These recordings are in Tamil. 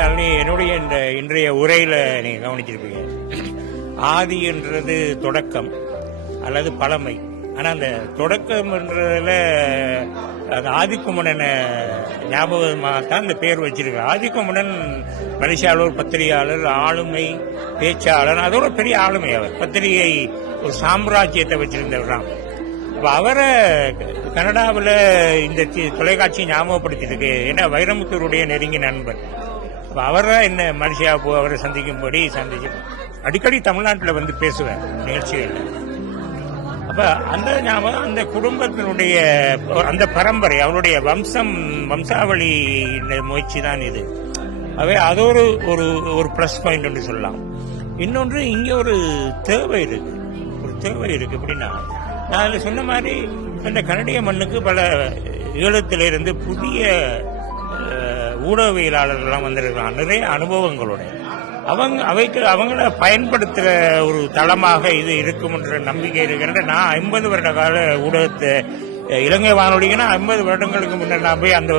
என்னுடைய இந்த இன்றைய உரையில நீங்க கவனிச்சிருப்பீங்க. ஆதி என்றது தொடக்கம் அல்லது பழமை. ஆனா அந்த தொடக்கம் என்றதுல அந்த ஆதிக்குமணன் ஞாபகமாகத்தான் இந்த பேர் வச்சிருக்காங்க. ஆதிக்குமணன் மலேசியாவில் ஒரு பத்திரிகையாளர், ஆளுமை பேச்சாளர், அதோட பெரிய ஆளுமை. அவர் பத்திரிகை ஒரு சாம்ராஜ்யத்தை வச்சிருந்தவர் தான். அவரை கனடாவில் இந்த தொலைக்காட்சி ஞாபகப்படுத்திருக்கு. ஏன்னா வைரமுத்தூருடைய நெருங்கிய நண்பர். அவரை என்ன மலேசியா அவரை சந்திக்கும்படி சந்திச்சு அடிக்கடி தமிழ்நாட்டில் வந்து பேசுவேன் நிகழ்ச்சிகள். அப்ப அந்த ஞாபகம் அந்த குடும்பத்தினுடைய அந்த பரம்பரை, அவருடைய வம்சாவளி முயற்சி தான் இது. அவை அது ஒரு பிளஸ் பாயிண்ட் என்று சொல்லலாம். இன்னொன்று, இங்க ஒரு தேவை இருக்கு. எப்படின்னா, நான் அதில் சொன்ன மாதிரி அந்த கனடிய மண்ணுக்கு பல ஈழத்திலிருந்து புதிய ஊடகவியலாளர்கள்லாம் வந்திருக்கலாம், நிறைய அனுபவங்களோட. அவங்கள பயன்படுத்துகிற ஒரு தளமாக இது இருக்கும் என்ற நம்பிக்கை இருக்கிறது. நான் 50 வருட கால ஊடகத்தை இலங்கை வானொலிக்குன்னா 50 வருடங்களுக்கு முன்னர் நான் போய் அந்த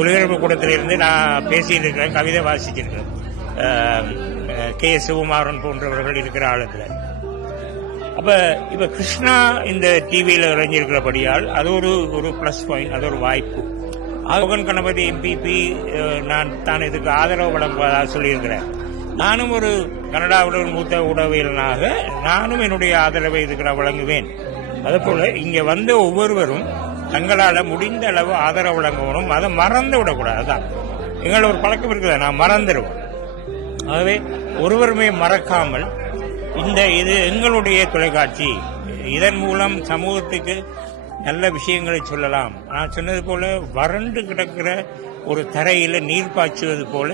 ஒலிபரப்பு கூடத்திலிருந்து நான் பேசியிருக்கிறேன், கவிதை வாசிச்சிருக்கிறேன். கே சிவகுமாரன் போன்றவர்கள் இருக்கிற ஆளுத்துல. அப்ப இப்ப கிருஷ்ணா இந்த டிவியில இறங்கியிருக்கிறபடியால் அது ஒரு பிளஸ் பாயிண்ட், அது ஒரு வாய்ப்பு. ஆகன் கணபதி எம்பிபி நான் தான் இதுக்கு ஆதரவு வழங்குவதாக சொல்லியிருக்கிறேன். நானும் ஒரு கனடாவுடன் மூத்த ஊடகவியலனாக நானும் என்னுடைய ஆதரவை இதுக்கு வழங்குவேன். அதுபோல இங்க வந்த ஒவ்வொருவரும் தங்களால முடிந்த அளவு ஆதரவு வழங்கணும். அதை மறந்து விடக்கூடாது. அதான் எங்களோட ஒரு பழக்கம் இருக்குது, நான் மறந்துடுவோம். ஆகவே ஒருவருமே மறக்காமல் இது எங்களுடைய தொலைக்காட்சி, இதன் மூலம் சமூகத்துக்கு நல்ல விஷயங்களை சொல்லலாம். நான் சொன்னது போல வறண்டு கிடக்கிற ஒரு தரையில நீர் பாய்ச்சுவது போல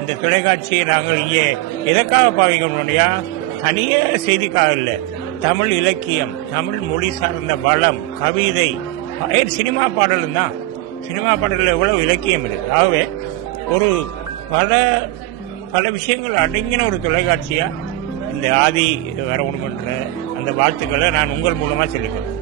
இந்த தொலைக்காட்சியை நாங்கள் இங்கே எதற்காக பாவிக்கணும்யா? தனிய செய்திக்காக இல்லை, தமிழ் இலக்கியம், தமிழ் மொழி சார்ந்த வளம், கவிதை, சினிமா பாடலும் தான். சினிமா பாடலில் எவ்வளவு இலக்கியம் இருக்கு. ஆகவே ஒரு பல விஷயங்கள் அடங்கின ஒரு தொலைக்காட்சியா இந்த ஆதி வரணுமென்ற அந்த வாழ்த்துக்களை நான் உங்கள் மூலமா சொல்லிக்கிறேன்.